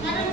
Gracias.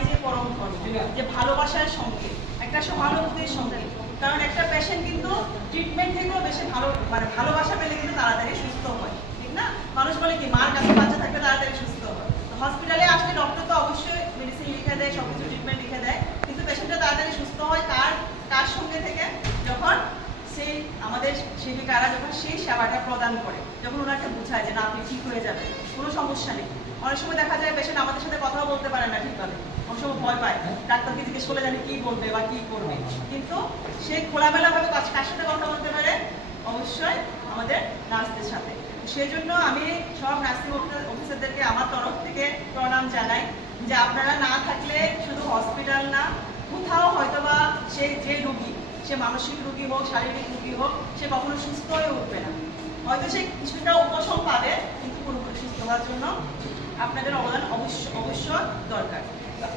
যে পরম ধর্ম, যে ভালোবাসার সহানুভূতির সঙ্গে। কারণ একটা পেশেন্ট কিন্তু ট্রিটমেন্ট থেকেও বেশি ভালো মানে ভালোবাসা পেলে কিন্তু তাড়াতাড়ি সুস্থ হয়, ঠিক না? মানুষ বলে কি, মার কাছে বাচ্চা থাকলে তাড়াতাড়ি সুস্থ হয়। হসপিটালে আসলে ডক্টর তো অবশ্যই মেডিসিন লিখে দেয় সব কিছু ট্রিটমেন্ট লিখে দেয়, কিন্তু পেশেন্টটা তাড়াতাড়ি সুস্থ হয় কার কার সঙ্গে থেকে? যখন সেই, আমাদের সেবিকারা যখন সেই সেবাটা প্রদান করে, যখন ওনাকে বোঝায় যে না, আপনি ঠিক হয়ে যাবেন, কোনো সমস্যা নেই। অনেক সময় দেখা যায় পেশেন্ট আমাদের সাথে কথাও বলতে পারে না ঠিকভাবে। অনেক সময় ভয় পায়। ডাক্তারকে জিজ্ঞেস করলে জানি কি বলবে বা কি করবে। কিন্তু সে খোলামেলা ভাবে কার সাথে কথা বলতে পারে? অবশ্যই আমাদের নার্সদের সাথে। সেই জন্য আমি সব নার্সিং অফিসারদেরকে আমার তরফ থেকে প্রণাম জানাই যে আপনারা না থাকলে শুধু হসপিটাল না, কোথাও হয়তোবা সে যে রুগী, সে মানসিক রুগী হোক, শারীরিক রুগী হোক, সে কখনো সুস্থ হয়ে উঠবে না। হয়তো সে কিছুটা উপশম পাবে, কিন্তু পুরোপুরি সুস্থ হওয়ার জন্য আপনাদের অবদান অবশ্য অবশ্য দরকার।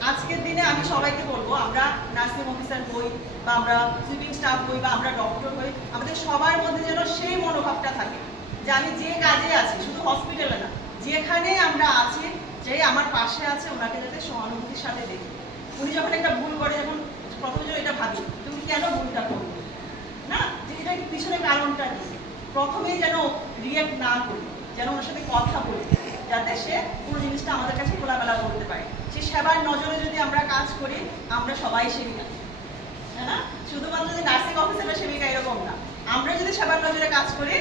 আজকের দিনে আমি সবাইকে বলব, আমরা নার্সিং অফিসার হই বা আমরা সুইপিং স্টাফ হই বা আমরা ডক্টর হই, আমাদের সবার মধ্যে যেন সেই মনোভাবটা থাকে যে আমি যে কাজে আছি, শুধু হসপিটালে না, যেখানে আমরা আছি, যে আমার পাশে আছে, ওনাকে যাতে সহানুভূতির সাথে দেখি। উনি যখন একটা ভুল করে, যখন প্রথমে যেন এটা ভাবি, তুমি কেন ভুলটা করবে না, যে এটা পিছনে কারণটা কি? প্রথমেই যেন রিয়াক্ট না করি, যেন ওনার সাথে কথা বলি, যাতে সে পুরো জিনিসটা আমাদের কাছে খোলামেলা বলতে পারে। সে যদি আমরা কাজ করি, আমরা সবাই সেবিকা। তাই না? শুধুমাত্র যে নার্সিং অফিসাররা সেবিকা এরকম না। আমরা যদি সেবার নজরে কাজ করি,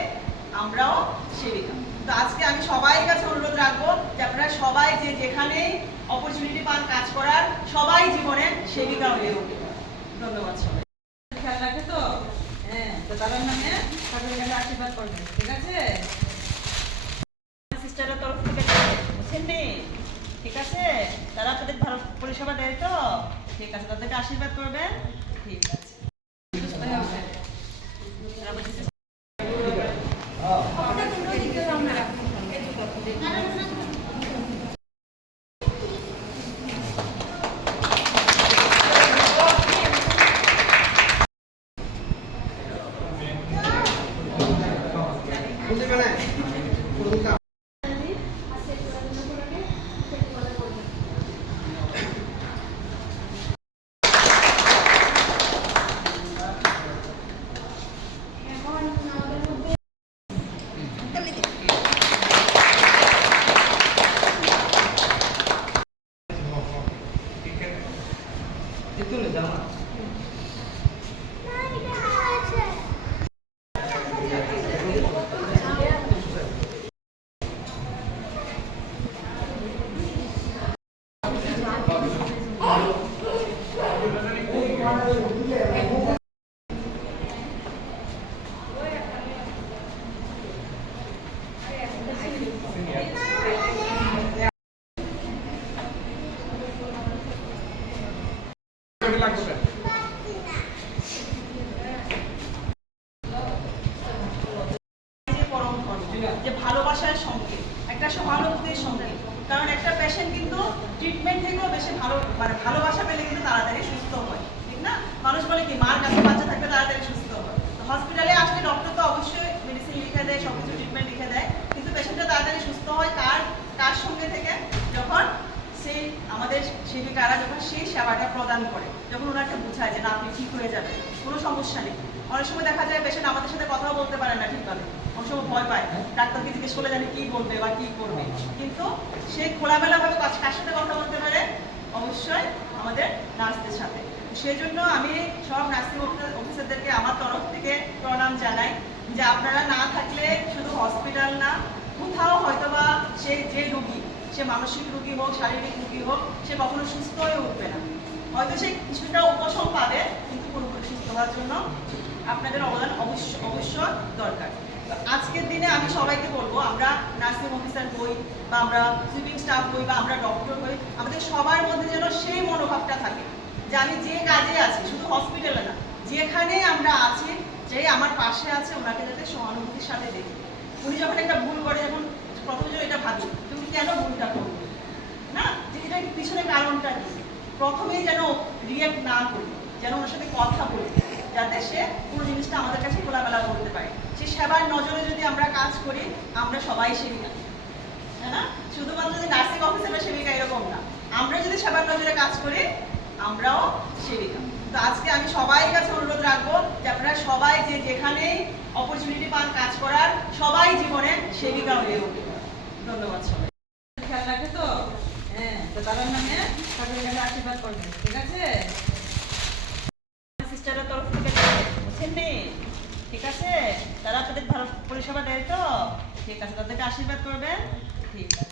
আমরাও সেবিকা। তো আজকে আমি সবাই কাছে অনুরোধ রাখব যে আপনারা সবাই যে যেখানেই অপরচুনিটি পান কাজ করার, সবাই জীবনে সেবিকা হয়ে উঠবে ধন্যবাদ সবাই খেয়াল রাখে তো? হ্যাঁ তো তাদের নামে তাদের আশীর্বাদ করবেন ঠিক আছে সিস্টারের তরফ থেকে বুঝছেন নি? ঠিক আছে তারা আপনাদের ভালো পরিষেবা দেয় তো ঠিক আশীর্বাদ করবেন। ঠিক আছে। সুস্থ হয়ে উঠবেন। তারা বলছে, লাগবে? দাও না যে কারণ একটা পেশেন্ট কিন্তু ট্রিটমেন্ট থেকেও বেশি ভালো মানে ভালোবাসা পেলে কিন্তু তাড়াতাড়ি সুস্থ হয় ঠিক না? মানুষ বলে কি মার কাছে বাচ্চা থাকলে তাড়াতাড়ি সুস্থ হয়। হসপিটালে আসলে ডক্টর সেবাটা প্রদান করে, যখন ওনাকে বোঝায় যে না, আপনি ঠিক হয়ে যাবেন, কোনো সমস্যা নেই। অনেক সময় দেখা যায় পেশেন্ট আমাদের সাথে কথাও বলতে পারে না ঠিকভাবে। অনেক সময় ভয় পায় ডাক্তারকে জিজ্ঞেস করলে জানি কি বলবে বা কি করবে। কিন্তু সে খোলামেলাভাবে কার সাথে কথা বলতে পারে? অবশ্যই আমাদের নার্সদের সাথে। সেই জন্য আমি সব নার্সিং অফিসারদেরকে আমার তরফ থেকে প্রণাম জানাই যে আপনারা না থাকলে শুধু হসপিটাল না, কোথাও হয়তোবা সে যে রুগী সে মানসিক রুগী হোক, শারীরিক রুগী হোক, সে কখনো সুস্থ হয়ে উঠবে না। হয়তো সে কিছুটা উপশম পাবে, কিন্তু পুরোপুরি সুস্থ হওয়ার জন্য আপনাদের অবদান অবশ্য অবশ্য দরকার। আজকের দিনে আমি সবাইকে বলব, আমরা নার্সিং অফিসার হই বা আমরা সুইপিং স্টাফ হই বা আমরা ডক্টর হই আমাদের সবার মধ্যে যেন সেই মনোভাবটা থাকে যে আমি যে কাজে আছি, শুধু হসপিটালে না যেখানে আমরা আছি যে আমার পাশে আছে, ওনাকে যাতে সহানুভূতির সাথে দেখি। উনি যখন একটা ভুল করে, যখন প্রথমে এটা ভাবি কেন ভুলটা করবে? না, যে এটা পিছনে কারণটা কি? প্রথমেই যেন রিয়েক্ট না করি, যেন ওনার সাথে কথা বলি, যাতে সে পুরো জিনিসটা আমাদের কাছে খোলামেলা বলতে পারে। সে সেবার নজরে যদি আমরা কাজ করি, আমরা সবাই সেবিকা। তাই না? শুধুমাত্র যে নার্সিং অফিসারের সেবিকা এরকম না, আমরা যদি সেবার নজরে কাজ করি, আমরাও সেবিকা। তো আজকে আমি সবাই কাছে অনুরোধ রাখব যে আপনারা সবাই যে যেখানেই অপরচুনিটি পান কাজ করার, সবাই জীবনে সেবিকা হয়ে উঠবে ধন্যবাদ সবাই হ্যাঁ তো তাদের নামে আশীর্বাদ করবেন ঠিক আছে। ঠিক আছে? তারা আপনাদের ভালো পরিষেবা দেয় তো? ঠিক আছে, তাদেরকে আশীর্বাদ করবেন। ঠিক আছে।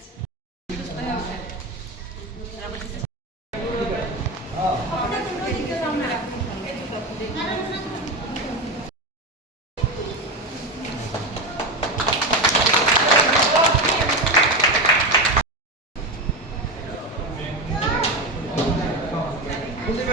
যে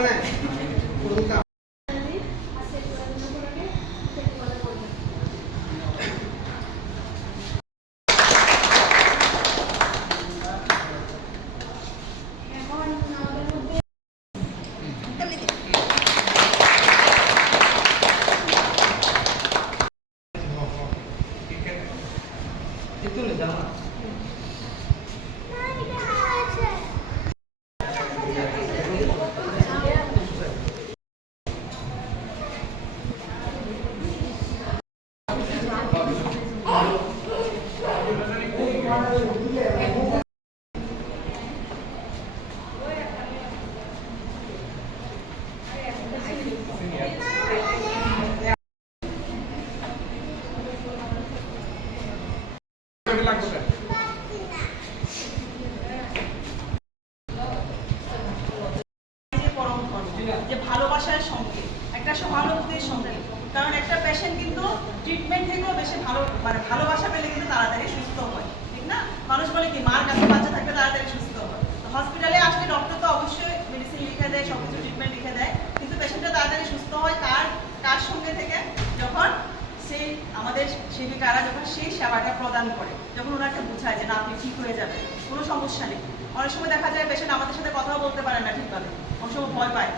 যে ভালোবাসার সঙ্গে একটা সহানুভূতির সঙ্গে কারণ একটা পেশেন্ট কিন্তু ট্রিটমেন্ট থেকেও বেশি ভালো মানে ভালোবাসা পেলে কিন্তু তাড়াতাড়ি সুস্থ হয়, ঠিক না? মানুষ বলে কি, মার কাছে বাচ্চা থাকলে তাড়াতাড়ি সুস্থ হয়। হসপিটালে আসলে ডক্টর তো অবশ্যই মেডিসিন লিখে দেয় সব কিছু ট্রিটমেন্ট লিখে দেয়, কিন্তু পেশেন্টটা তাড়াতাড়ি সুস্থ হয় কার কার সঙ্গে থেকে যখন সেই আমাদের সেবিকারা যখন সেই সেবাটা প্রদান করে, যখন ওনাকে বোঝায় যে না, আপনি ঠিক হয়ে যাবেন, কোনো সমস্যা নেই। অনেক সময় দেখা যায় পেশেন্ট আমাদের সাথে কথাও বলতে পারে না ঠিকভাবে অনেক সময় ভয় পায়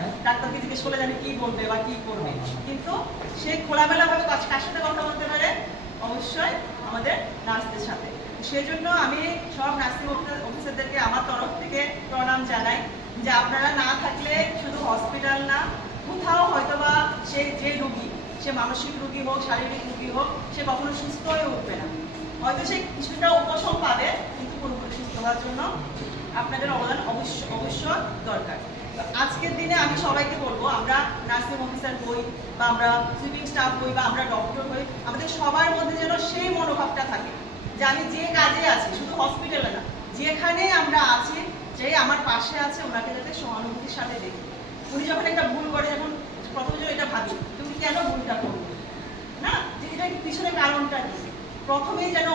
ডাক্তারকে জিজ্ঞেস করলে জানি কি বলবে বা কি করবে। কিন্তু সে খোলামেলাভাবে কাজ- কার সাথে কথা বলতে পারে? অবশ্যই আমাদের নার্সদের সাথে। সেই জন্য আমি সব নার্সিং অফিসারদেরকে আমার তরফ থেকে প্রণাম জানাই যে আপনারা না থাকলে শুধু হসপিটাল না, কোথাও হয়তোবা সে যে রুগী, সে মানসিক রুগী হোক, শারীরিক রুগী হোক, সে কখনো সুস্থ হয়ে উঠবে না। হয়তো সে কিছুটা উপশম পাবে, কিন্তু পুরোপুরি সুস্থ হওয়ার জন্য আপনাদের অবদান অবশ্য অবশ্য দরকার। আজকের দিনে আমি সবাইকে বলব, আমরা নার্সিং অফিসার হই বা আমরা সুইপিং স্টাফ হই বা আমরা ডক্টর হই আমাদের সবার মধ্যে যেন সেই মনোভাবটা থাকে যে আমি যে কাজে আছি, শুধু হসপিটালে না, যেখানে আমরা আছি, যে আমার পাশে আছে, ওনাকে যাতে সহানুভূতির সাথে দেখি। উনি যখন একটা ভুল করে, যখন প্রথমে এটা ভাবি, তুমি কেন ভুলটা করবে না? যে এটা পিছনে কারণটা কি? প্রথমেই যেন